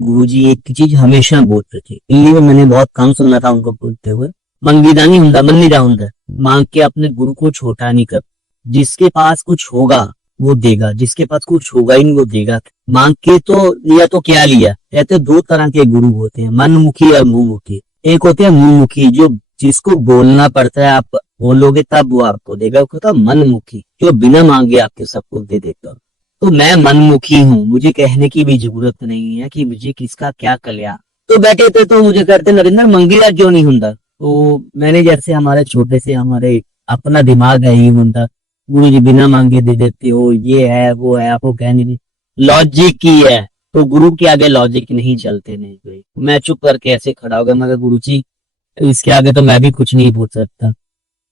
गुरुजी एक चीज हमेशा बोलते थे, हिंदी में मैंने बहुत कम सुना था उनको बोलते हुए, मंगीदा नहीं हुंदा मन्नीदा हुंदा, मांग के अपने गुरु को छोटा नहीं कर। जिसके पास कुछ होगा वो देगा, जिसके पास कुछ होगा ही नहीं वो देगा। मांग के तो लिया तो क्या लिया। कहते दो तरह के गुरु होते हैं, मनमुखी और मुंहमुखी। एक होते हैं मुंहमुखी, जो जिसको बोलना पड़ता है, आप बोलोगे तब वो आपको देगा। वो होता है मनमुखी, जो बिना मांगे आपके सब कुछ दे देगा। तो मैं मनमुखी हूँ, मुझे कहने की भी जरूरत नहीं है कि मुझे किसका क्या कल्याण। तो बैठे थे तो मुझे कहते नरेंद्र मंगीरा क्यों नहीं हुंदा। तो मैंने जैसे हमारे छोटे से हमारे अपना दिमाग है ही होता, गुरु जी बिना मांगे दे देते हो, ये है वो है, आपको कहने नहीं। लॉजिक की है, तो गुरु के आगे लॉजिक नहीं चलते। नहीं भाई, मैं चुप करके ऐसे खड़ा हो गया, मगर गुरु जी इसके आगे तो मैं भी कुछ नहीं पूछ सकता।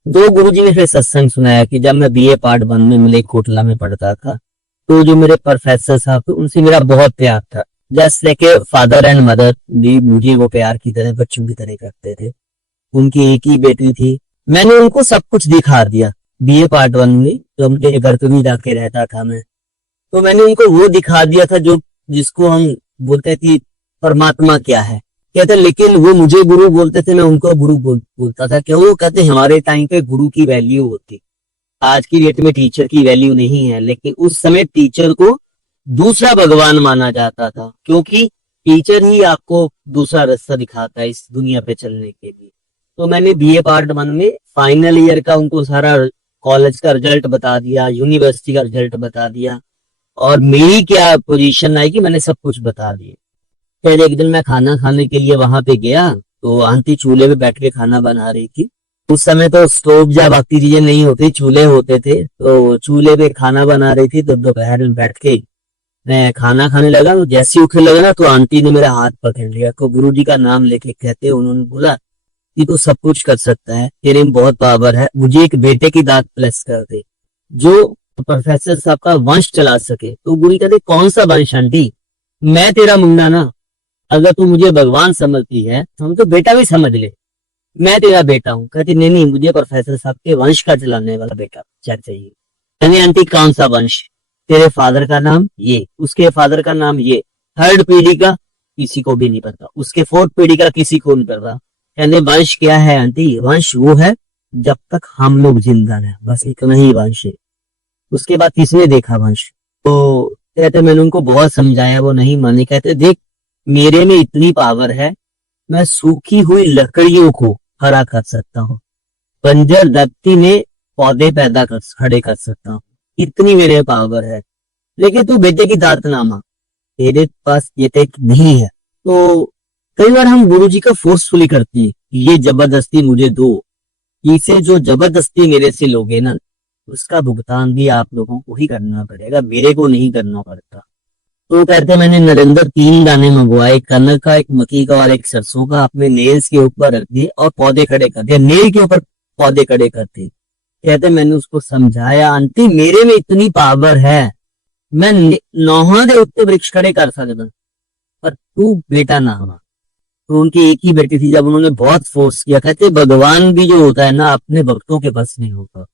दो गुरुजी ने फिर सत्संग सुनाया कि जब मैं बीए पार्ट 1 में मलेरकोटला में पढ़ता था, तो जो मेरे प्रोफेसर साहब थे उनसे मेरा बहुत प्यार था। जैसे लेके फादर एंड मदर भी मुझे वो प्यार की तरह बच्चों की तरह करते थे। उनकी एक ही बेटी थी, मैंने उनको सब कुछ दिखा दिया बीए पार्ट 1 में। तो उनके घर पे भी जाके रहता था मैं, तो मैंने उनको वो दिखा दिया था जो जिसको हम बोलते थे परमात्मा क्या है। कहते लेकिन वो मुझे गुरु बोलते थे, मैं उनको गुरु बोलता था। क्यों? वो कहते हमारे टाइम पे गुरु की वैल्यू होती, आज की डेट में टीचर की वैल्यू नहीं है। लेकिन उस समय टीचर को दूसरा भगवान माना जाता था, क्योंकि टीचर ही आपको दूसरा रास्ता दिखाता है इस दुनिया पे चलने के लिए। तो मैंने बीए पार्ट 1 में फाइनल ईयर का उनको सारा कॉलेज का रिजल्ट बता दिया, यूनिवर्सिटी का रिजल्ट बता दिया, और मेरी क्या पोजीशन आई कि मैंने सब कुछ बता दिया। फिर एक दिन मैं खाना खाने के लिए वहां पे गया, तो आंटी चूल्हे पे बैठ के खाना बना रही थी। उस समय तो स्टोव या बाकी चीजें नहीं होती, चूल्हे होते थे। तो चूल्हे पे खाना बना रही थी, तो दोपहर में बैठ के मैं खाना खाने लगा। तो जैसे ही उठने लगा ना, तो आंटी ने मेरा हाथ पकड़ लिया, तो गुरु जी का नाम लेके कहते, उन्होंने बोला कि तू सब कुछ कर सकता है, तेरे में बहुत पावर है, मुझे एक बेटे की दात प्लस कर दे जो प्रोफेसर साहब का वंश चला सके। तो गुरु कहते कौन सा वंश आंटी, मैं तेरा मुंडा ना, अगर तू मुझे भगवान समझती है हम तो बेटा भी समझ ले, मैं तेरा बेटा हूँ। कहती नहीं नहीं, मुझे प्रोफेसर साहब के वंश का चलाने वाला बेटा चाहिए। यानी आंटी कौन सा वंश, तेरे फादर का नाम ये, उसके फादर का नाम ये, थर्ड पीढ़ी का किसी को भी नहीं पता, उसके फोर्थ पीढ़ी का किसी को नहीं पता। कहते वंश क्या है आंटी, वंश वो है जब तक हम लोग जिंदा हैं, बस इतना ही वंश है, उसके बाद किसने देखा वंश। तो कहते मैंने उनको बहुत समझाया, वो नहीं माने। कहते देख मेरे में इतनी पावर है, मैं सूखी हुई लकड़ियों को हरा कर सकता हूँ, बंजर धरती में पौधे पैदा कर खड़े कर सकता हूँ, इतनी मेरे पावर है। लेकिन तू बेटे की दात ना मांग, तेरे पास ये टेक नहीं है। तो कई बार हम गुरु जी का फोर्सफुली करते हैं, ये जबरदस्ती मुझे दो, इसे जो जबरदस्ती मेरे से लोगे ना, उसका भुगतान भी आप लोगों को ही करना पड़ेगा, मेरे को नहीं करना पड़ता। तो कहते मैंने नरेंद्र 3 दाने मंगवाए, कनक का, एक मक्की का और एक सरसों का, अपने नेल्स के ऊपर रख दिए और पौधे खड़े कर दिए, नेल के ऊपर पौधे खड़े करते। कहते मैंने उसको समझाया, आंटी मेरे में इतनी पावर है, मैं नौहा के उत्ते वृक्ष खड़े कर सकता, पर तू बेटा ना हुआ। तो उनकी एक ही बेटी थी, जब उन्होंने बहुत फोर्स किया, कहते भगवान भी जो होता है ना अपने भक्तों के बस नहीं होता,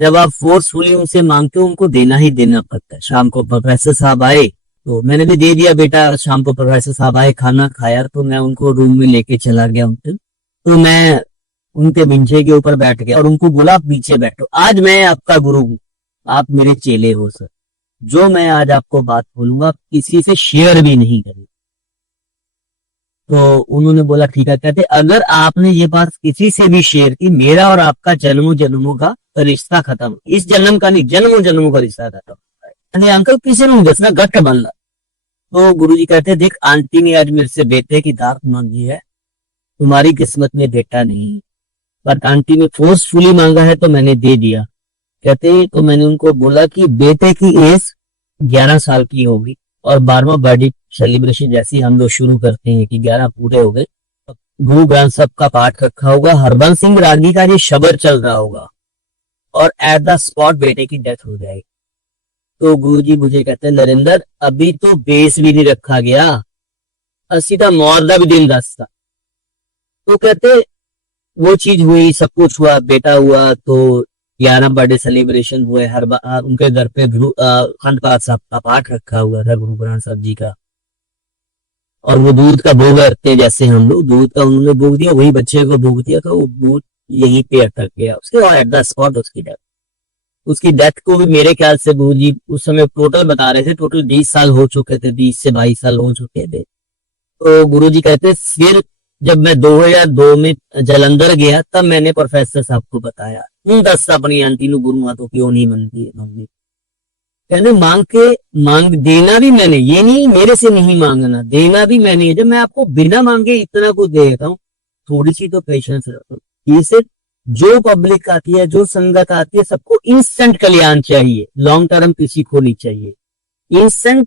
जब आप फोर्सफुली उनसे मांगते हो उनको देना ही देना पड़ता है। शाम को प्रोफेसर साहब आए तो मैंने भी दे दिया बेटा, शाम को प्रोफेसर साहब आए, खाना खाया, तो मैं उनको रूम में लेके चला गया उनसे। तो मैं उनके बिंछे के ऊपर बैठ गया और उनको बोला आप पीछे बैठो, आज मैं आपका गुरु हूँ, आप मेरे चेले हो सर, जो मैं आज आपको बात बोलूंगा किसी से शेयर भी नहीं करें। तो उन्होंने बोला ठीक है। कहते अगर आपने ये बात किसी से भी शेयर की, मेरा और आपका जन्मों जन्मों का रिश्ता खत्म, इस जन्म का नहीं, जन्मों जन्मों का रिश्ता खत्म। अंकल किसी ने दसना गट बन ला। तो गुरुजी कहते देख आंटी ने आज मेरे से बेटे की दात मांगी है, तुम्हारी किस्मत में बेटा नहीं, पर आंटी ने फोर्सफुली मांगा है तो मैंने दे दिया। कहते तो मैंने उनको बोला कि बेटे की एज 11 साल की होगी और 12वां बर्थडे सेलिब्रेशन जैसे हम लोग शुरू करते हैं कि 11 पूरे हो गए, गुरु ग्रंथ साहब का पाठ रखा होगा, हरबंस सिंह रागी का ये शब्द चल रहा होगा और एट द स्पॉट बेटे की डेथ हो जाएगी। तो गुरुजी मुझे कहते हैं नरेंद्र अभी तो बेस भी नहीं रखा गया, असी तो मौत का भी दिन दसता। तो कहते वो चीज हुई, सब कुछ हुआ, बेटा हुआ, तो 11 बर्थडे सेलिब्रेशन हुए, हर उनके घर पे अखंड पाठ साहब का पाठ रखा हुआ था, गुरु ग्रंथ साहब जी का। और वो दूध का भोग रखते हैं, जैसे हम लोग दूध का उन्होंने भोग दिया, वही बच्चे को भोग दिया, तो वो दूध यहीं पे अटक गया उसके, और एट द स्पॉट उसकी डेथ को भी मेरे ख्याल से गुरु जी उस समय टोटल बता रहे थे, टोटल 20 साल हो चुके थे, 20 से 22 साल हो चुके थे। तो गुरु जी कहते फिर जब मैं 2002 में जलंधर गया, तब मैंने प्रोफेसर साहब को बताया, दस अपनी आंटी नु गुरु तो क्यों नहीं मनती है मम्मी, कहने मांग देना भी मैंने, ये नहीं मेरे से नहीं मांगना, देना भी मैंने, जब मैं आपको बिना मांगे इतना कुछ दे देता हूँ, थोड़ी सी तो पेशेंस रखो। ये सिर्फ जो पब्लिक आती है, जो संगत आती है, सबको इंस्टेंट कल्याण चाहिए, लॉन्ग टर्म किसी को नहीं चाहिए। इंस्टेंट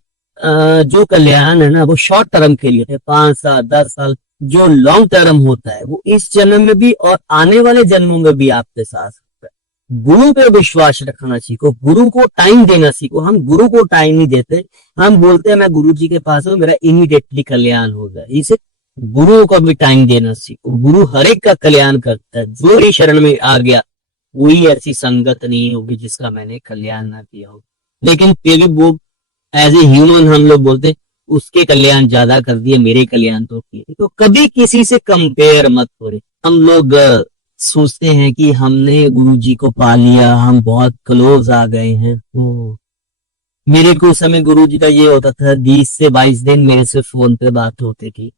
जो कल्याण है ना, वो शॉर्ट टर्म के लिए है, 5 साल 10 साल। जो लॉन्ग टर्म होता है वो इस जन्म में भी और आने वाले जन्मों में भी आपके साथ होता है। गुरु पे विश्वास रखना सीखो, गुरु को टाइम देना सीखो। हम गुरु को टाइम नहीं देते, हम बोलते हैं मैं गुरु जी के पास हूँ, मेरा इमीडिएटली कल्याण होगा। इसे गुरु को भी टाइम देना सीखो, गुरु हर एक का कल्याण करता है। जो ही शरण में आ गया, कोई ऐसी संगत नहीं होगी जिसका मैंने कल्याण ना किया हो, लेकिन फिर भी वो एज ए ह्यूमन हम लोग बोलते उसके कल्याण ज्यादा कर दिए, मेरे कल्याण तो किए। तो कभी किसी से कंपेयर मत करें। हम लोग सोचते हैं कि हमने गुरु जी को पा लिया, हम बहुत क्लोज आ गए हैं। मेरे को उस समय गुरु जी का ये होता था, 20 से 22 दिन मेरे से फोन पे बात होती थी।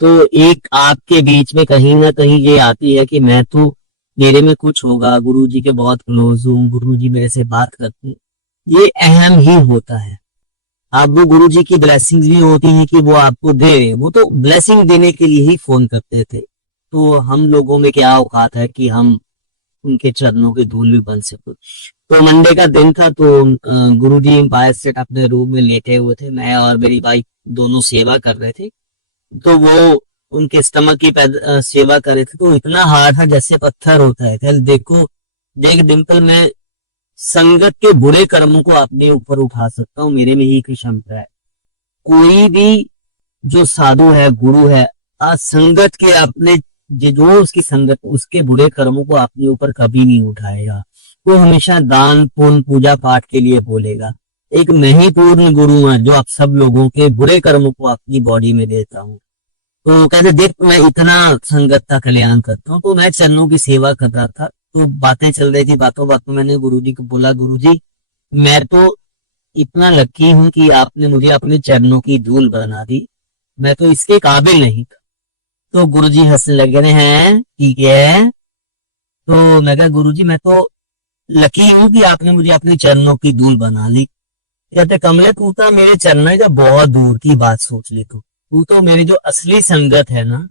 तो एक आपके बीच में कहीं ना कहीं ये आती है कि मैं तो, मेरे में कुछ होगा, गुरु जी के बहुत क्लोज हूँ, गुरु जी मेरे से बात करते हैं, ये अहम ही होता है। आप वो गुरु जी की ब्लेसिंग्स भी होती हैं कि वो आपको दे, वो तो ब्लेसिंग देने के लिए ही फोन करते थे। तो हम लोगों में क्या औकात है कि हम उनके चरणों के धूल भी बन सके। तो मंडे का दिन था, तो गुरु जी एम्पायर स्टेट अपने रूम में लेटे हुए थे, मैं और मेरी वाइफ दोनों सेवा कर रहे थे। तो वो उनके स्टमक की सेवा कर रहे थे, तो इतना हार्ड था जैसे पत्थर होता है। कल देखो देख डिम्पल, मैं संगत के बुरे कर्मों को अपने ऊपर उठा सकता हूँ, मेरे में ही की क्षमता है। कोई भी जो साधु है, गुरु है, संगत के अपने जो उसकी संगत, उसके बुरे कर्मों को अपने ऊपर कभी नहीं उठाएगा। वो हमेशा दान पुण्य पूजा पाठ के लिए बोलेगा। एक मैं ही पूर्ण गुरु है जो आप सब लोगों के बुरे कर्मों को अपनी बॉडी में देता हूँ। तो कहते देख मैं इतना संगत का कल्याण करता हूँ। तो मैं चरणों की सेवा कर रहा था, तो बातें चल रही थी, बातों बातों मैंने गुरुजी को बोला, गुरुजी मैं तो इतना लकी हूं कि आपने मुझे अपने चरणों की धूल बना दी, मैं तो इसके काबिल नहीं था। तो गुरुजी हंसने लगे, हैं ठीक है। तो मैं कहा गुरुजी मैं तो लकी हूं कि आपने मुझे अपने चरणों की धूल बना ली। कहते कमले तू तो मेरे चरणों का बहुत दूर की बात सोच ली, तू तो मेरी जो असली संगत है ना,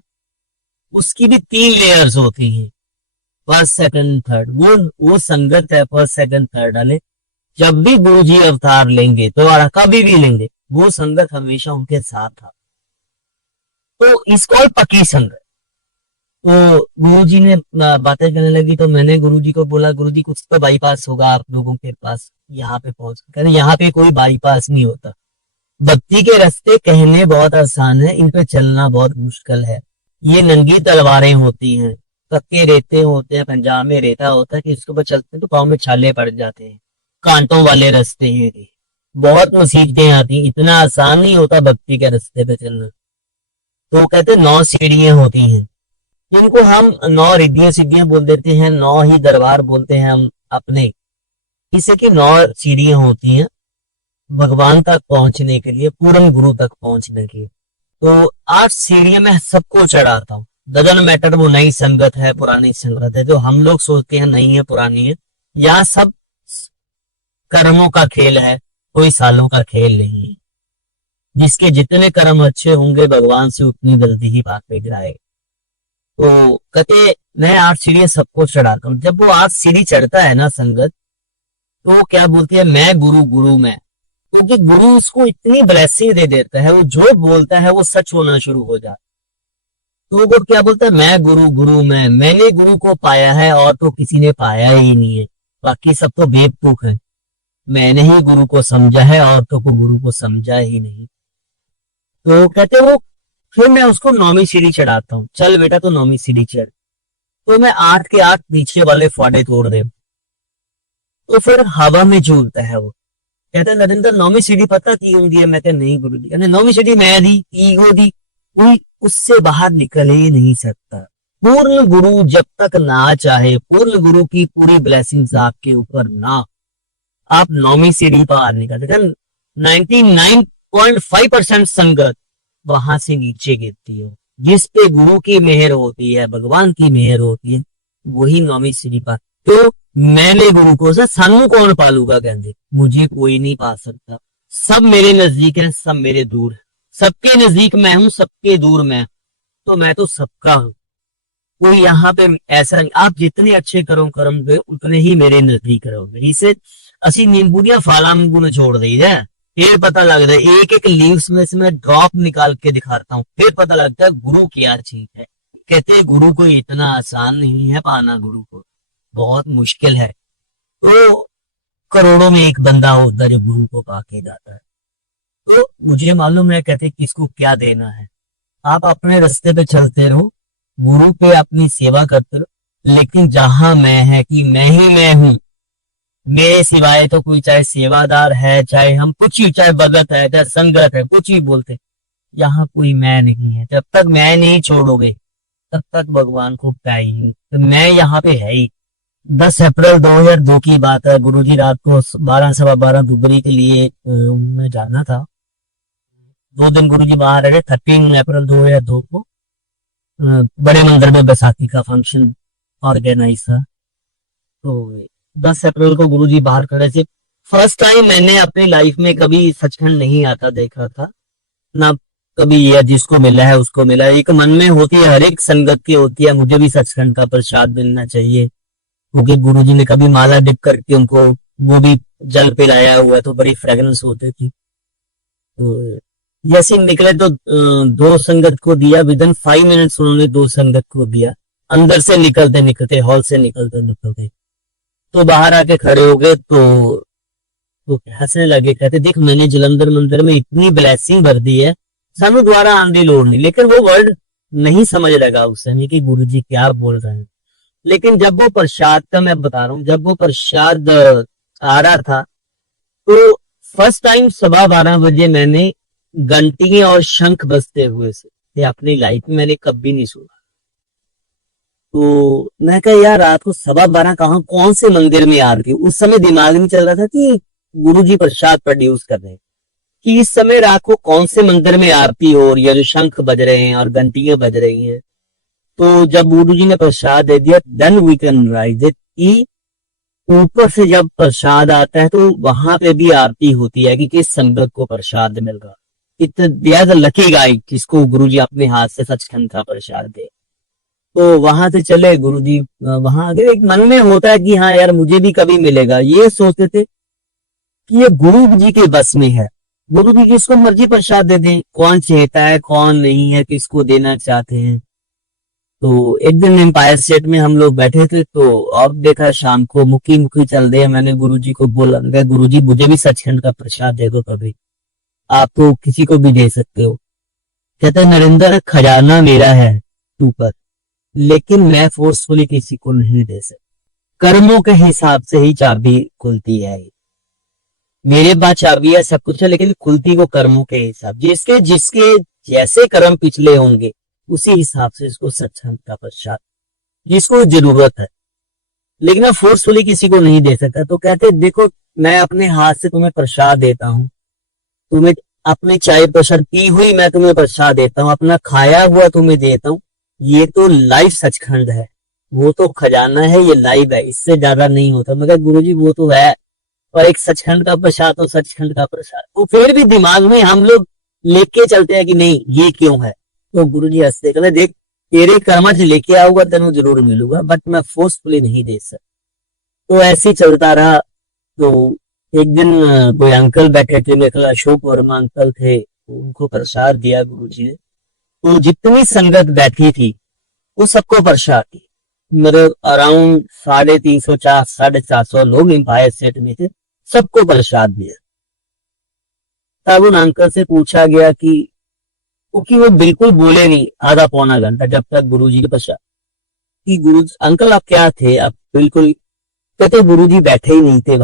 उसकी भी 3 लेयर्स होती हैं, फर्स्ट सेकंड थर्ड। वो संगत है फर्स्ट सेकंड थर्ड वाले। जब भी गुरु जी अवतार लेंगे तो कभी भी लेंगे, वो संगत हमेशा उनके साथ था। तो इसको पक्की संगत। तो गुरु जी ने बातें करने लगी, तो मैंने गुरु जी को बोला, गुरु जी कुछ तो बाईपास होगा आप लोगों के पास यहाँ पे पहुंच। कहते यहाँ पे कोई बाईपास नहीं होता। भक्ति के रास्ते कहने बहुत आसान है, इन पे चलना बहुत मुश्किल है। ये नंगी तलवारें होती हैं, पक्के रेते होते हैं, पंजाब में रेता होता है कि इसके ऊपर चलते हैं तो पाँव में छाले पड़ जाते हैं। कांटों वाले रास्ते हैं, बहुत मुसीबतें आती, इतना आसान नहीं होता भक्ति के रास्ते पे चलना। तो कहते 9 सीढ़ियां होती हैं, जिनको हम 9 रिद्धियां सिद्धियां बोल देते हैं, 9 ही दरबार बोलते हैं हम अपने। इसे की 9 सीढ़ियां होती हैं भगवान तक पहुंचने के लिए, पूर्ण गुरु तक पहुंचने के लिए। तो 8 सीढ़ियां मैं सबको चढ़ाता हूँ, डजंट मैटर वो नई संगत है पुरानी संगत है। जो हम लोग सोचते हैं नई है पुरानी है, यहाँ सब कर्मों का खेल है, कोई सालों का खेल नहीं है। जिसके जितने कर्म अच्छे होंगे भगवान से उतनी जल्दी ही बात पे गिराए। तो कहते मैं 8 सीढ़ियां सबको चढ़ाता हूँ। जब वो 8 सीढ़ी चढ़ता है ना संगत, तो वो क्या बोलती है, मैं गुरु गुरु मैं। क्योंकि गुरु उसको इतनी ब्लेसिंग दे देता है, वो जो बोलता है वो सच होना शुरू हो जाता। तो वो क्या बोलता है, मैं गुरु गुरु मैं, मैंने गुरु को पाया है और तो किसी ने पाया ही नहीं है, बाकी सब तो बेवकूफ है। मैंने ही गुरु को समझा है और तो को गुरु को समझा ही नहीं। तो कहते वो फिर मैं उसको 9वीं सीढ़ी चढ़ाता हूँ, चल बेटा तो 9वीं सीढ़ी चढ़। तो मैं 8 के 8 पीछे वाले फाड़े तोड़ दे, तो फिर हवा में झूलता है वो। कहता है नरेंद्र 9वीं सीढ़ी पता की होंगी है? मैं नहीं गुरु जी, 9वीं सीढ़ी मैं दी ईगो दी। कोई उससे बाहर निकल ही नहीं सकता। पूर्ण गुरु जब तक ना चाहे, पूर्ण गुरु की पूरी ब्लेसिंग्स आपके ऊपर ना, आप नौवीं सीढ़ी बाहर निकल सकते। 99.5% संगत वहां से नीचे गिरती है। जिस पे गुरु की मेहर होती है, भगवान की मेहर होती है, वही नौवीं सीढ़ी पर। तो मैंने गुरु को सर सानू कौन पालूगा, कहते मुझे कोई नहीं पा सकता। सब मेरे नजदीक है, सब मेरे दूर है। सबके नजदीक मैं हूं, सबके दूर मैं, तो मैं तो सबका हूं। कोई यहाँ पे ऐसा नहीं, आप जितने अच्छे करोगे उतने ही मेरे नजदीक रहोगे। इसे ਅਸੀਂ नींबू दिया फाला वांगू निचोड़ दी है, फिर पता लगता है एक एक लीव्स में से मैं ड्रॉप निकाल के दिखाता हूँ, फिर पता लगता है गुरु क्या चीज है। कहते हैं गुरु को इतना आसान नहीं है पाना, गुरु को बहुत मुश्किल है। तो करोड़ों में एक बंदा होता है जो गुरु को पाके जाता है। तो मुझे मालूम है कहते किसको क्या देना है। आप अपने रास्ते पे चलते रहो, गुरु पे अपनी सेवा करते रहो, लेकिन जहां मैं है कि मैं ही मैं हूं, मेरे सिवाय तो कोई, चाहे सेवादार है, चाहे हम कुछ ही, चाहे भगत है, चाहे संगत है, कुछ ही बोलते, यहाँ कोई मैं नहीं है। जब तक मैं नहीं छोड़ोगे तब तक भगवान को पाएंगे। तो मैं यहाँ पे है ही। 10 अप्रैल 2002 की बात है, गुरुजी रात को 12 सवा 12 दुबरी के लिए मैं जाना था। 2 दिन गुरुजी बाहर रहे। 13 अप्रैल 2002 को बड़े मंदिर में बैसाखी का फंक्शन ऑर्गेनाइज था। तो 10 अप्रैल को गुरुजी बाहर खड़े थे। फर्स्ट टाइम मैंने अपनी लाइफ में कभी सचखंड नहीं आता देखा था ना, कभी यह जिसको मिला है उसको मिला है। एक मन में होती है, हर एक संगत की होती है, मुझे भी सचखंड का प्रसाद मिलना चाहिए, क्योंकि गुरुजी ने कभी माला डिप करके उनको वो भी जल पिलाया हुआ है, तो बड़ी फ्रेग्रेंस होती थी। तो जैसे निकले तो 2 संगत को दिया, विदिन 5 मिनट्स उन्होंने 2 संगत को दिया। अंदर से निकलते निकलते, हॉल से निकलते निकलते तो बाहर आके खड़े हो गए। तो हंसने लगे, कहते देख मैंने जलंधर मंदिर में इतनी ब्लेसिंग भर दी है, सानू द्वारा आने की लोड़ नहीं। लेकिन वो वर्ड नहीं समझ लगा उस समय कि गुरुजी क्या बोल रहे हैं। लेकिन जब वो प्रसाद का मैं बता रहा हूँ, जब वो प्रसाद आ रहा था, तो फर्स्ट टाइम 12:15 मैंने घंटी और शंख बजते हुए से अपनी लाइफ में मैंने कभी नहीं सुना। तो मैं कहा यार रात को 12:15 कहाँ, कौन से मंदिर में आरती। उस समय दिमाग में चल रहा था कि गुरुजी प्रसाद प्रोड्यूस कर रहे हैं, कि इस समय रात को कौन से मंदिर में आरती हो रही है, जो शंख बज रहे हैं और घंटियां बज रही हैं। तो जब गुरुजी ने प्रसाद दे दिया, then we can raise it, कि ऊपर से जब प्रसाद आता है तो वहां पे भी आरती होती है कि किस संगत को प्रसाद मिल रहा। इतना लकी गाय जिसको गुरुजी अपने हाथ से सचखंड का प्रसाद दे। तो वहां से चले गुरुजी, वहां अगर एक मन में होता है कि हाँ यार मुझे भी कभी मिलेगा। ये सोचते थे कि ये गुरु जी के बस में है, गुरु जी जिसको मर्जी प्रसाद दे दें, कौन चाहता है कौन नहीं है, किसको देना चाहते हैं। तो एक दिन एम्पायर स्टेट में हम लोग बैठे थे, तो अब देखा शाम को मुखी मुखी चल रहे हैं। मैंने गुरुजी को बोला, गुरुजी मुझे भी सचखंड का प्रसाद दे दो कभी, आप तो किसी को भी दे सकते हो। कहते नरेंद्र खजाना मेरा है ऊपर, लेकिन मैं फोर्सफुली किसी को नहीं दे सकता। कर्मों के हिसाब से ही चाबी खुलती है। मेरे पास चाबी है, सब कुछ है, लेकिन खुलती वो कर्मों के हिसाब, जिसके जिसके जैसे कर्म पिछले होंगे उसी हिसाब से इसको सचखंड का प्रसाद जिसको जरूरत है, लेकिन मैं फोर्सफुली किसी को नहीं दे सकता। तो कहते देखो मैं अपने हाथ से तुम्हें प्रसाद देता हूँ, तुम्हें अपनी चाय प्रसाद पी हुई मैं तुम्हें प्रसाद देता हूँ, अपना खाया हुआ तुम्हें देता हूँ। ये तो लाइव सचखंड है, वो तो खजाना है, ये लाइव है, इससे ज्यादा नहीं होता। मगर गुरुजी वो तो है, और एक सचखंड का प्रसाद तो सचखंड का प्रसाद। तो फिर भी दिमाग में हम लोग लेके चलते हैं कि नहीं ये क्यों है। तो गुरुजी हंसते कहते देख तेरे कर्म से लेके आऊंगा तेनों जरूर मिलूंगा, बट मैं फोर्सफुली नहीं दे सकता। तो ऐसे ही चलता रहा। तो एक दिन कोई अंकल बैठे थे, मेरे ख्याल अशोक वर्मा अंकल थे, उनको प्रसाद दिया गुरुजी ने। तो जितनी संगत बैठी थी वो सबको प्रसाद दी। मतलब अराउंड 350 450 लोग एम्पायर स्टेट में थे, सबको प्रसाद दिया। तब उन अंकल से पूछा गया क्योंकि वो बिल्कुल बोले नहीं आधा पौना घंटा, जब तक गुरुजी के प्रसाद कि गुरु अंकल आप क्या थे, आप बिल्कुल। कहते गुरुजी बैठे ही नहीं थे,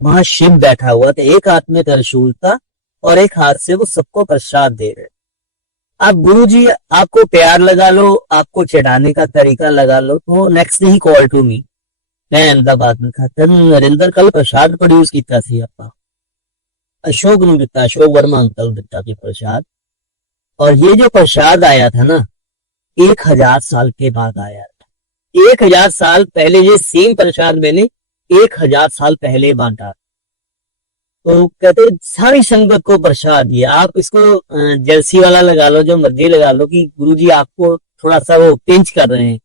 वहां शिव बैठा हुआ था, एक हाथ में त्रिशूल था और एक हाथ से वो सबको प्रसाद दे रहे। आप गुरु जी आपको प्यार लगा लो, आपको चिढ़ाने का तरीका लगा लो, तो नेक्स्ट डे ही कॉल टू मी। मैं अहमदाबाद में था, तन नरेंद्र कल प्रसाद प्रोड्यूस किया सी ਆਪਾਂ अशोक ਨੂੰ ਦਿੱਤਾ, अशोक वर्मा अंकल ਦਿੱਤਾ ਸੀ प्रसाद। और ये जो प्रसाद आया था ना, 1000 साल के बाद आया था। 1000 साल पहले ये सेम प्रसाद मैंने 1000 साल पहले बांटा। तो कहते सारी संगत को प्रसाद दिया। आप इसको जर्सी वाला लगा लो, जो मर्जी लगा लो, कि गुरुजी आपको थोड़ा सा वो पिंच कर रहे हैं।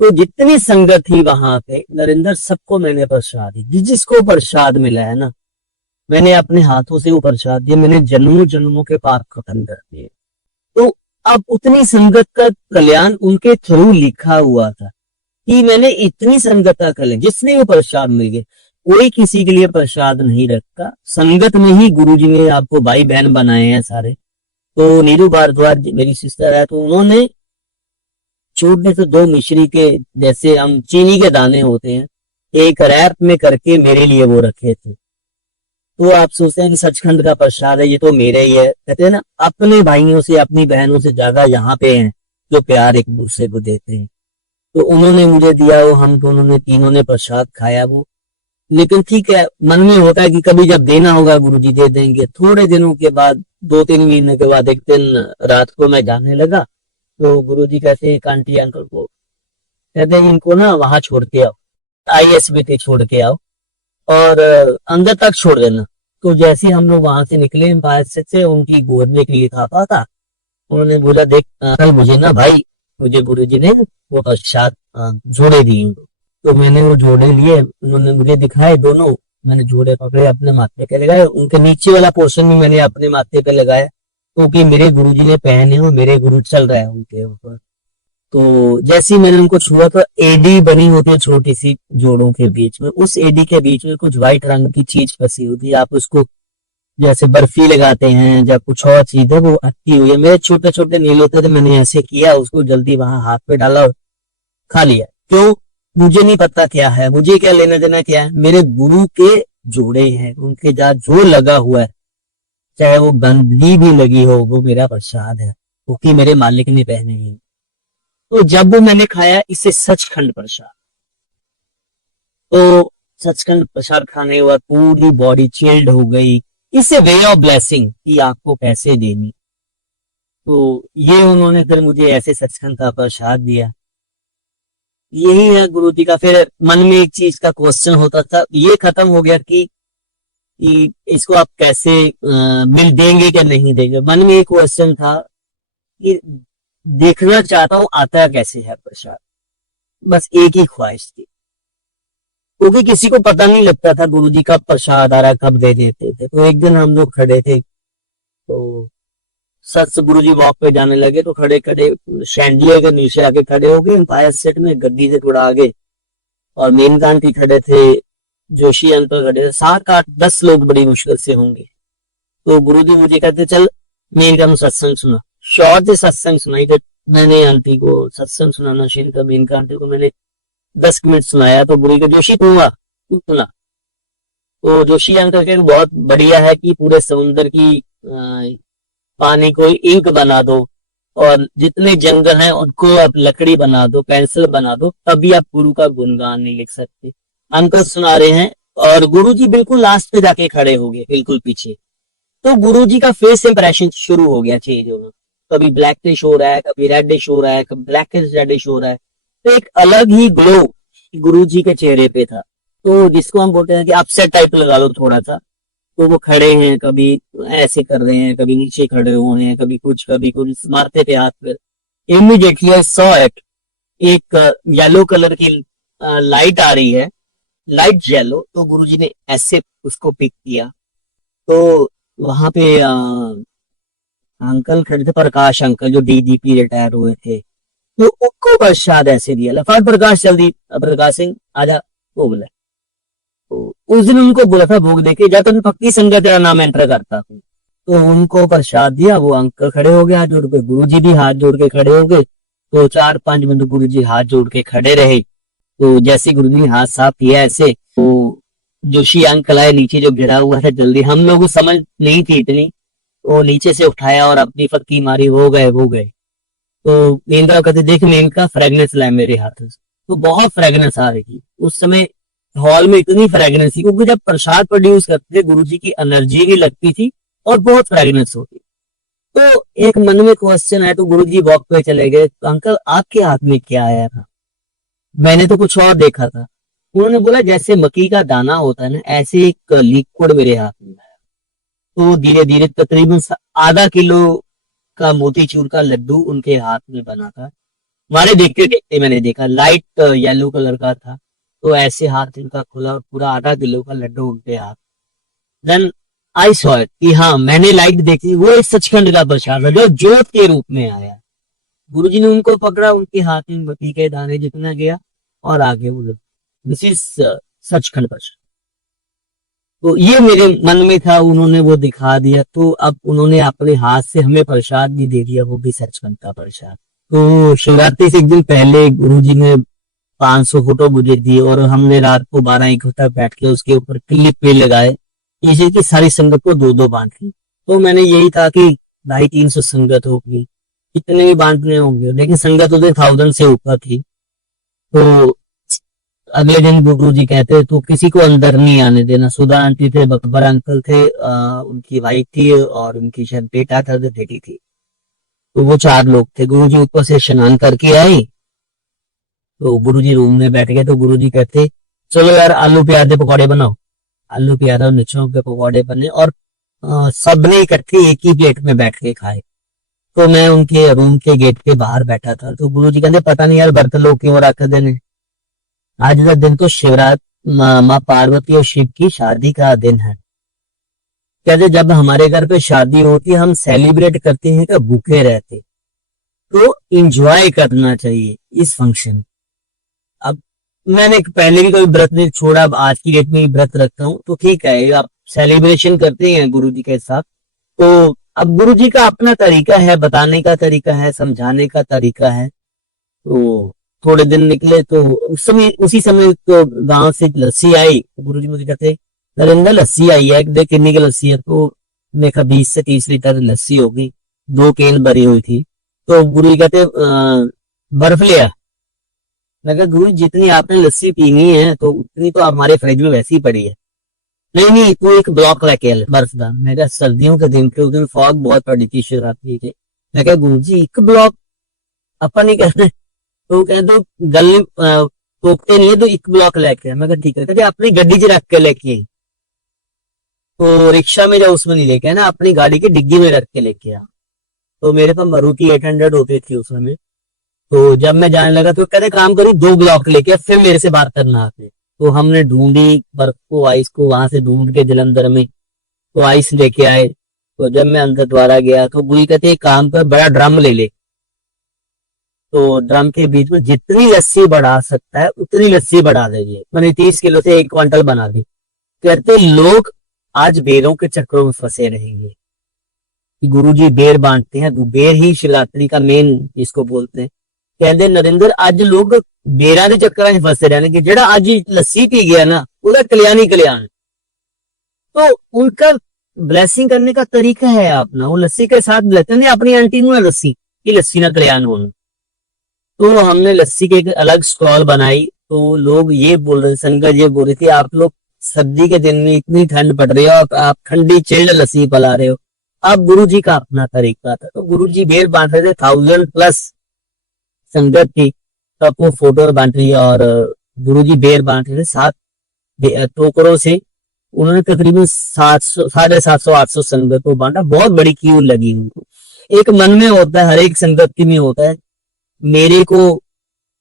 तो जितनी संगत थी वहां पे नरेंद्र, सबको मैंने प्रसाद दी। जिसको प्रसाद मिला है ना, मैंने अपने हाथों से वो प्रसाद दिया, मैंने जन्मों जन्मों के पाप खत्म कर दिए। तो अब उतनी संगत का कल्याण उनके थ्रू लिखा हुआ था कि मैंने इतनी संगत का कल्याण, जिसने वो प्रसाद मिल गए। कोई किसी के लिए प्रसाद नहीं रखता, संगत में ही गुरुजी ने आपको भाई बहन बनाए हैं सारे। तो नीरू भारद्वाज मेरी सिस्टर है, तो उन्होंने छोटे से 2 मिश्री के जैसे हम चीनी के दाने होते हैं, एक रैप में करके मेरे लिए वो रखे थे। तो आप सोचते हैं कि सचखंड का प्रसाद है, ये तो मेरे ही है। कहते हैं ना, अपने भाइयों से अपनी बहनों से ज्यादा यहाँ पे हैं जो प्यार एक दूसरे को देते हैं। तो उन्होंने मुझे दिया वो, हम दोनों ने तीनों ने प्रसाद खाया वो। लेकिन ठीक है, मन में होता है कि कभी जब देना होगा गुरुजी दे देंगे। थोड़े दिनों के बाद, 2-3 महीने के बाद, एक दिन रात को मैं जाने लगा, तो गुरुजी कहते एक आंटी अंकल को, कहते इनको ना वहां छोड़ के आओ, ISBT छोड़ के आओ और अंदर तक छोड़ देना। तो जैसे हम लोग वहां से निकले एम्पायर से, उनकी गोद में एक लिफाफा था। उन्होंने बोला, देख कल मुझे ना भाई, मुझे गुरुजी ने वो प्रसाद जोड़े दिए। तो मैंने वो जोड़े लिए, उन्होंने मुझे दिखाए दोनों। मैंने जोड़े पकड़े, अपने माथे पे लगाए। उनके नीचे वाला पोर्शन भी मैंने अपने माथे पे लगाया, क्योंकि मेरे गुरुजी ने पहने हो, मेरे गुरु चल रहा है उनके ऊपर। तो जैसे ही मैंने उनको छुआ, तो एडी बनी होती है छोटी सी जोड़ों के बीच में। उस एडी के बीच में कुछ व्हाइट रंग की चीज फंसी होती है। आप उसको जैसे बर्फी लगाते हैं या कुछ और चीज है, वो अटकी हुई है। मेरे छोटे छोटे नील होते थे, मैंने ऐसे किया, उसको जल्दी वहां हाथ पे डाला और खा लिया। क्यों? मुझे नहीं पता क्या है, मुझे क्या लेना देना क्या है। मेरे गुरु के जोड़े हैं, उनके साथ जो लगा हुआ है, चाहे वो बंदी भी लगी हो, वो मेरा प्रसाद है, क्योंकि मेरे मालिक ने पहने हैं। तो जब वो मैंने खाया, इसे सचखंड प्रसाद, तो सचखंड प्रसाद खाने के बाद पूरी बॉडी चिल्ड हो गई। इससे वे ऑफ ब्लेसिंग कि आपको पैसे देनी। तो ये उन्होंने फिर मुझे ऐसे सचखंड का प्रसाद दिया। यही है गुरु जी का। फिर मन में एक चीज का क्वेश्चन होता था, ये खत्म हो गया कि इसको आप कैसे बिल देंगे क्या नहीं देंगे। मन में एक क्वेश्चन था कि देखना चाहता हूं आता कैसे है प्रसाद। बस एक ही ख्वाहिश थी, क्योंकि किसी को पता नहीं लगता था गुरुजी का प्रसाद आ रहा, कब दे देते थे। तो एक दिन हम लोग खड़े थे, तो सच गुरुजी वॉक पे जाने लगे, तो खड़े खड़े शैंडलियर के नीचे आके खड़े हो गए, एम्पायर सेट में गद्दी से थोड़ा आगे। और मेन गांधी खड़े थे, जोशी अंकल खड़े थे, 7-8-10 लोग बड़ी मुश्किल से होंगे। तो गुरुजी मुझे कहते चल मेन का सत्संग सुना। शॉर्ट से सत्संग सुनाई। तो मैंने आंटी को सत्संग सुनाना शुरू किया। मेन का आंटी को मैंने 10 मिनट सुनाया। तो बुरी का जोशी तू सुना। तो जोशी अंकल के बहुत बढ़िया है कि पूरे समुद्र की पानी को इंक बना दो, और जितने जंगल हैं उनको आप लकड़ी बना दो, पेंसिल बना दो, तभी आप गुरु का गुणगान नहीं लिख सकते। अंकल सुना रहे हैं और गुरुजी बिल्कुल लास्ट पे जाके खड़े हो गए, बिल्कुल पीछे। तो गुरुजी का फेस इंप्रेशन शुरू हो गया चेंज होना। कभी ब्लैकिश हो रहा है, कभी रेडिश हो रहा है, कभी ब्लैकिश रेडिश हो रहा है। तो एक अलग ही ग्लो गुरुजी के चेहरे पे था। तो जिसको हम बोलते हैं कि अपसेट टाइप लगा लो थोड़ा सा। तो वो खड़े हैं, कभी ऐसे कर रहे हैं, कभी नीचे खड़े हुए हैं, कभी कुछ मारते थे हाथ पे। इमीडिएटली आई सॉ इट, एक येलो कलर की लाइट आ रही है, लाइट येलो। तो गुरुजी ने ऐसे उसको पिक किया। तो वहां पे अंकल खड़े थे, प्रकाश अंकल, जो DGP रिटायर हुए थे। तो उनको प्रसाद ऐसे दिया, लफाट प्रकाश जल्दी, प्रकाश सिंह आजा, वो बोला। तो उस दिन उनको बोला था भोग देके जा, तो पक्की संगत तेरा नाम एंटर करता हूँ। तो उनको प्रसाद दिया। वो अंकल खड़े हो गए हाथ जोड़ के, गुरुजी भी हाथ जोड़ के खड़े हो गए। तो 4-5 मिनट गुरुजी हाथ जोड़ के खड़े रहे। तो जैसे गुरुजी ने हाथ साफ किया ऐसे, तो जोशी अंकल आए नीचे, जो गिरा हुआ था, जल्दी, हम लोग को समझ नहीं थी इतनी, वो नीचे से उठाया और अपनी फटकी मारी, वो गए वो गए। तो मेनका कहते देख मेनका फ्रेगनेंस लाए मेरे हाथ से। तो बहुत फ्रेगनेंस आ रही थी उस समय, हॉल में इतनी फ्रेगनेंस थी, क्योंकि जब प्रसाद प्रोड्यूस करते थे गुरु जी की एनर्जी भी लगती थी और बहुत फ्रेगनेंस होती। तो एक मन में क्वेश्चन है, तो गुरु जी वॉक पे चले गए, तो अंकल आपके हाथ में क्या आया था? मैंने तो कुछ और देखा था। उन्होंने बोला जैसे मक्की का दाना होता है ना, ऐसे एक लिक्विड मेरे हाथ में आया। तो धीरे धीरे तकरीबन आधा किलो का मोतीचूर का लड्डू उनके हाथ में बना था। हमारे देखते देखते मैंने देखा, लाइट येलो कलर का था। तो ऐसे हाथ इनका खुला और पूरा आधा किलो का लड्डू उनके हाथ। देन आई सॉ इट कि हाँ, मैंने लाइट देखी, वो इस सचखंड का प्रसाद है जो ज्योत के रूप में आया। गुरुजी ने उनको पकड़ा, उनके हाथ में मक्की के दाने जितना गया और आगे वो, दिस इज सचखंड प्रसाद। तो ये मेरे मन में था, उन्होंने वो दिखा दिया, तो अब उन्होंने अपने हाथ से हमें प्रसाद भी दे दिया, वो भी सचखंड का प्रसाद। तो शिवरात्रि से एक दिन पहले गुरुजी ने 500 फोटो मुझे दी और हमने रात को 12-1 तक बैठ के उसके ऊपर क्लिप पे लगाए, इसी की सारी संगत को दो दो बांट ली। तो मैंने यही था कि 250-300 संगत होगी, कितने भी बांटने होंगे, लेकिन संगत उधर 1000 से ऊपर थी। तो अगले दिन गुरु जी कहते तो किसी को अंदर नहीं आने देना। सुधा आंटी थे, बकबर अंकल थे, उनकी वाइफ थी और उनकी शायद बेटा था, तो बेटी थी। तो वो 4 लोग थे। गुरु जी ऊपर से स्नान करके आए, तो गुरु जी रूम में बैठ गए। तो गुरु जी कहते चलो यार आलू प्याज के पकौड़े बनाओ। आलू प्याज और मिर्चों के पकौड़े बने और सबने इकट्ठे एक ही प्लेट में बैठ के खाए। तो मैं उनके रूम के गेट के बाहर बैठा था। तो गुरु जी कहते पता नहीं यार बर्तन लोग क्यों रख देने, आज का दिन तो शिवरात्रि माँ पार्वती और शिव की शादी का दिन है। कहते जब हमारे घर पे शादी होती है हम सेलिब्रेट करते हैं कि भूखे रहते, तो इंजॉय करना चाहिए इस फंक्शन। अब मैंने पहले भी कोई व्रत नहीं छोड़ा, अब आज की डेट में व्रत रखता हूँ, तो ठीक है आप सेलिब्रेशन करते हैं गुरु जी के साथ। तो अब गुरु जी का अपना तरीका है, बताने का तरीका है, समझाने का तरीका है। तो थोड़े दिन निकले तो उसी समय तो गांव से लस्सी आई। तो गुरु जी मुझे कहते नरेंद्र लस्सी आई है, देख कितनी की लस्सी है। तो मैं कहा 20 से 30 लीटर लस्सी होगी, 2 केन भरी हुई थी। तो गुरु जी कहते बर्फ ले आ। मैं कहा गुरु जितनी आपने लस्सी पीनी है तो उतनी तो हमारे फ्रिज में वैसी ही पड़ी है। नहीं नहीं तू एक ब्लॉक लेके आ बर्फ का। मैं कहा सर्दियों के दिन थे, उस दिन फॉग बहुत पड़ी थी शिवरात्रि के। मैं कहा गुरु जी एक ब्लॉक अपन नहीं कहते। तो कहते गले टोकते नहीं है तो एक ब्लॉक लेके आए। मैं कहा ठीक है। कहते अपनी गड्डी च रख के लेके आई। तो रिक्शा में जाओ उसमें नहीं लेके आए ना, अपनी गाड़ी की डिग्गी में रख के लेके आ। तो मेरे पास मारुति 800 होती थी उस समय। तो जब मैं जाने लगा तो कहते काम करी 2 ब्लॉक लेके फिर मेरे से बात करना आते। तो हमने ढूंढी बर्फ को, आइस को, वहां से ढूंढ के जलंधर में तो आइस लेके आए। तो जब मैं अंदर द्वारा गया तो गुरु कहते काम कर बड़ा ड्रम ले ले। तो ड्रम के बीच में जितनी लस्सी बढ़ा सकता है उतनी लस्सी बढ़ा दीजिए। मैंने 30 किलो से 1 क्विंटल बना दी। कहते लोग आज बेरों के चक्रों में फंसे रहेंगे। गुरुजी बेर बांटते हैं, तो बेर ही शिवरात्रि का मेन इसको बोलते हैं। कहते नरेंद्र आज लोग बेरा के चक्कर में फंसे रहने, जेड़ा आज लस्सी पी गया ना उसका कल्याण ही कल्याण। तो उनका ब्लेसिंग करने का तरीका है अपना, वो लस्सी के साथ ब्लेसिंग नहीं, अपनी आंटी नु लस्सी की लस्सी ना कल्याण होना। तो हमने लस्सी के एक अलग स्टॉल बनाई। तो लोग ये बोल रहे, संगत ये बोल रही थी आप लोग सर्दी के दिन में इतनी ठंड पड़ रही है और आप ठंडी चिल्ड लस्सी पिला रहे हो। अब गुरु जी का अपना तरीका था। तो गुरु जी बेर बांट रहे थे, 1000+ संगत थी। तब वो फोटो बांट रही है और गुरु जी बेर बांट रहे थे 7 टोकरों से। उन्होंने तकरीबन 750-800 संगत को बांटा। बहुत बड़ी क्यू लगी उनको। एक मन में होता है, हर एक संगत की में होता है मेरे को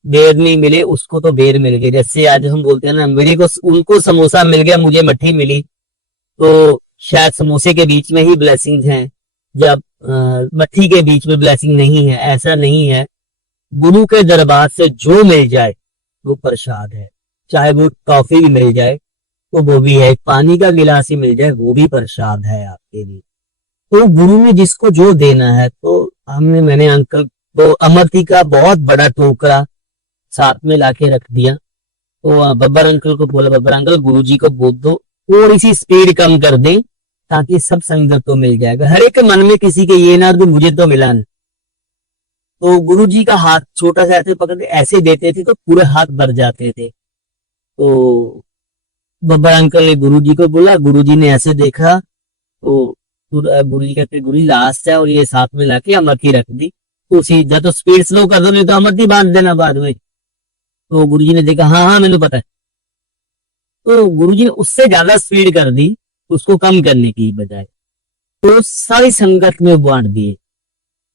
बेर नहीं मिले उसको तो बेर मिल गई। जैसे आज हम बोलते हैं ना मेरे को उनको समोसा मिल गया मुझे मट्ठी मिली। तो शायद समोसे के बीच में ही ब्लेसिंग्स हैं, जब मट्ठी के बीच में ब्लेसिंग नहीं है। ऐसा नहीं है, गुरु के दरबार से जो मिल जाए वो प्रसाद है। चाहे वो टॉफी भी मिल जाए तो वो भी है, पानी का गिलास ही मिल जाए वो भी प्रसाद है आपके लिए। तो गुरु ने जिसको जो देना है। तो मैंने अंकल तो अमरती का बहुत बड़ा टोकरा साथ में लाके रख दिया। तो बब्बर अंकल को बोला बब्बर अंकल गुरुजी को बोल दो थोड़ी सी स्पीड कम कर दें ताकि सब संगत को मिल जाएगा। हर एक के मन में किसी के ये ना तो मुझे तो मिला नहीं। तो गुरु जी का हाथ छोटा सा ऐसे पकड़ के ऐसे देते थे तो पूरे हाथ भर जाते थे। तो बब्बर अंकल ने गुरु जी को बोला, गुरु जी ने ऐसे देखा तो गुरु जी कहते गुरु जी लास्ट है और ये साथ में लाके अमरती रख दी। तो सीधा तो स्पीड स्लो कर दो नहीं तो अमरती बांध देना बाद में। तो गुरु जी ने देखा हाँ हाँ मैंने पता है। तो गुरु जी ने उससे ज्यादा स्पीड कर दी उसको कम करने की बजाय। तो सारी संगत में बांट दिए,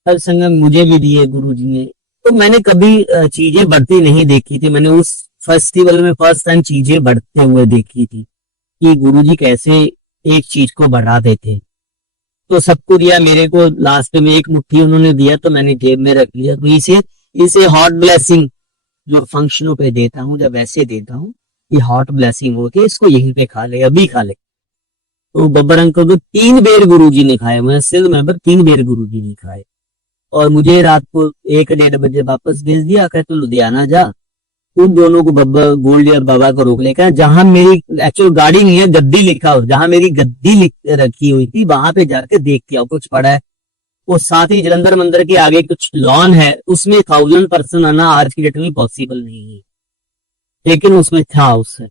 हर संगत मुझे भी दिए गुरु जी ने। तो मैंने कभी चीजें बढ़ती नहीं देखी थी। मैंने उस फेस्टिवल में फर्स्ट टाइम चीजें बढ़ते हुए देखी थी कि गुरु जी कैसे एक चीज को बढ़ा देते। तो सबको दिया, मेरे को लास्ट में एक मुट्ठी उन्होंने दिया तो मैंने जेब में रख लिया। तो इसे हॉट ब्लेसिंग जो फंक्शनों पे देता हूँ, जब ऐसे देता हूँ ये हॉट ब्लेसिंग होती है, इसको यहीं पे खा ले, अभी खा ले। तो बब्बर अंकल को 3 बेर गुरु जी ने खाए, मैं सिर्फ मेंबर 3 बेर गुरु जी ने खाए। और मुझे रात को 1-1:30 बजे वापस भेज दिया, कहते तो लुधियाना जा। उन दोनों को बब्बर गोल्ड और बाबा को रोक लेकर, जहां मेरी एक्चुअल गाड़ी नहीं है, गद्दी लिखा हो, जहां मेरी गद्दी रखी हुई थी वहां पे जाके देख के आओ कुछ पड़ा है। वो साथ ही जलंधर मंदिर के आगे कुछ लॉन है, उसमें 1000 पर्सन आना आज की डेट में पॉसिबल नहीं है, लेकिन उसमें था उससे।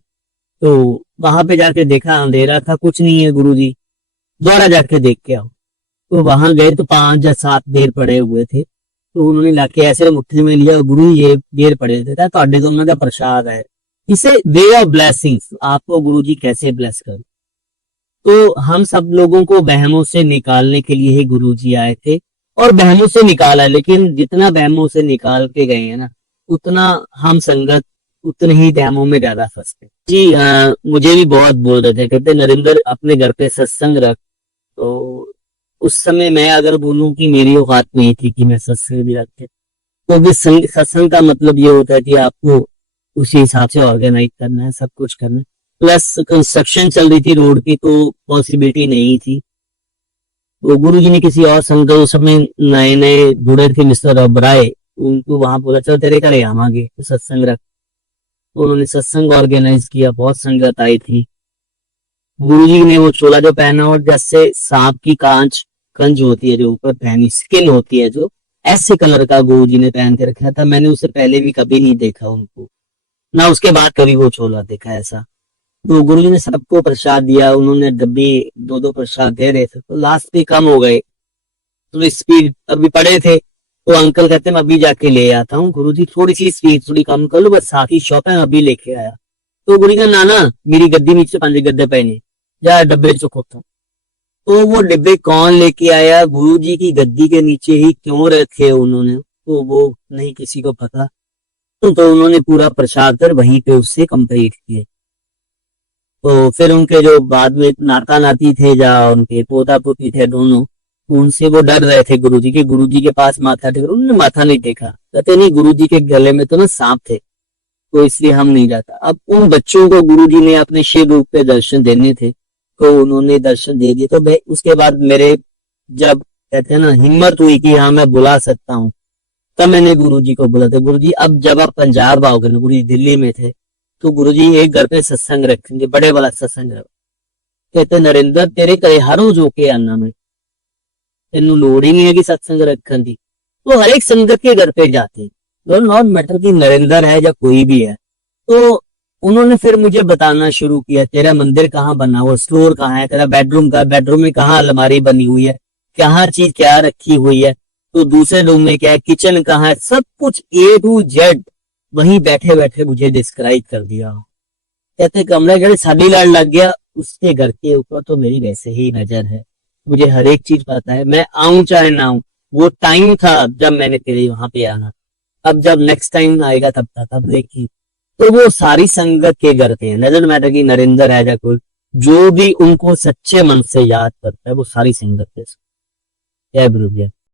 तो वहां पे जाके देखा, अंधेरा था, कुछ नहीं है। गुरुजी दोबारा जाके देख के आओ। तो वहां गए तो 5 या 7 बेर पड़े हुए थे। तो उन्होंने लाके ऐसे मुट्ठी में लिया, गुरु ये बेर पड़े थे तो उन्होंने प्रसाद है, इसे वे ऑफ ब्लेसिंग्स, आपको गुरु जी कैसे ब्लेस कर। तो हम सब लोगों को बहमों से निकालने के लिए ही गुरु जी आए थे और बहमों से निकाला। लेकिन जितना बहमों से निकाल के गए हैं ना, उतना हम संगत उतने ही डैमों में ज्यादा फंसते जी। मुझे भी बहुत बोल रहे थे, कहते नरेंद्र अपने घर पे सत्संग रख। तो उस समय मैं अगर बोलूं कि मेरी औकात नहीं थी कि मैं सत्संग भी रखे, तो सत्संग का मतलब ये होता है कि आपको उसी हिसाब से ऑर्गेनाइज करना है, सब कुछ करना है। प्लस कंस्ट्रक्शन चल रही थी रोड की, तो पॉसिबिलिटी नहीं थी। तो गुरु जी ने किसी और संघ, उस समय नए नए जुड़े थे मिस्टर अबराय, उनको वहां बोला चलो तेरे घर आवांगे तो सत्संग रख। तो उन्होंने सत्संग ऑर्गेनाइज किया, बहुत संगत आई थी। गुरु जी ने वो चोला जो पहना और जैसे सांप की कंज होती है जो ऊपर पहनी, स्किन होती है जो ऐसे कलर का गुरु जी ने पहन के रखा था। मैंने उससे पहले भी कभी नहीं देखा उनको, ना उसके बाद कभी वो चोला देखा ऐसा। तो गुरु जी ने सबको प्रसाद दिया, उन्होंने डब्बी 2-2 प्रसाद दे रहे थे। तो लास्ट पे कम हो गए, तो स्पीड अभी पड़े थे। तो अंकल कहते मैं अभी जाके ले आता हूँ। गुरु जी थोड़ी सी स्पीड थोड़ी कम कर लो, बस साथ ही शॉप है, अभी लेके आया। तो गुरु जी का नाना मेरी गद्दी नीचे 5 गद्दे पहने या डब्बे चुप था। तो वो डिब्बे कौन लेके आया, गुरु जी की गद्दी के नीचे ही क्यों रखे उन्होंने, तो वो नहीं किसी को पता। तो उन्होंने पूरा प्रसाद कर वहीं पे उससे कंप्लीट किए। तो फिर उनके जो बाद में नाता नाती थे या उनके पोता पोती थे दोनों, उनसे वो डर रहे थे गुरुजी के, गुरुजी के पास माथा टेक, उन्होंने माथा नहीं टेका। कहते नहीं गुरुजी के गले में तो ना सांप थे, तो इसलिए हम नहीं जाता। अब उन बच्चों को गुरुजी ने अपने शिव रूप पे दर्शन देने थे, तो उन्होंने दर्शन दे दिए। तो उसके बाद मेरे जब कहते हैं ना हिम्मत हुई कि हाँ मैं बुला सकता हूँ, तब मैंने गुरुजी को बोला था गुरुजी अब जब आप पंजाब आओगे ना, गुरुजी दिल्ली में थे, तो गुरुजी एक घर पे सत्संग रखेंगे, बड़े वाला सत्संग रख। कहते नरेंद्र तेरे घरे हर रोज होके आना, मैं तेन लोड़ ही नहीं है कि सत्संग रखन की। तो हर एक संगत के घर पे जाते, नॉट मैटर कि नरेंद्र है या कोई भी है। तो उन्होंने फिर मुझे बताना शुरू किया, तेरा मंदिर कहाँ बना हुआ, स्टोर कहाँ है, तेरा बेडरूम का, बेडरूम में कहाँ अलमारी बनी हुई है, कहाँ चीज क्या रखी हुई है, तो दूसरे रूम में क्या है, किचन कहाँ है, सब कुछ A to Z वहीं बैठे बैठे मुझे डिस्क्राइब कर दिया। कहते कमरा जब शादी लाड़ लग गया, उसके घर के ऊपर तो मेरी वैसे ही नजर है, मुझे हर एक चीज पता है, मैं आऊं चाहे ना आऊं। वो टाइम था जब मैंने तेरे वहां पे आना, अब जब नेक्स्ट टाइम आएगा तब देखिए। तो वो सारी संगत के घर थे, नजर मैटर की नरेंद्र है या कोई, जो भी उनको सच्चे मन से याद करता है वो सारी संगत के। जय गुरु।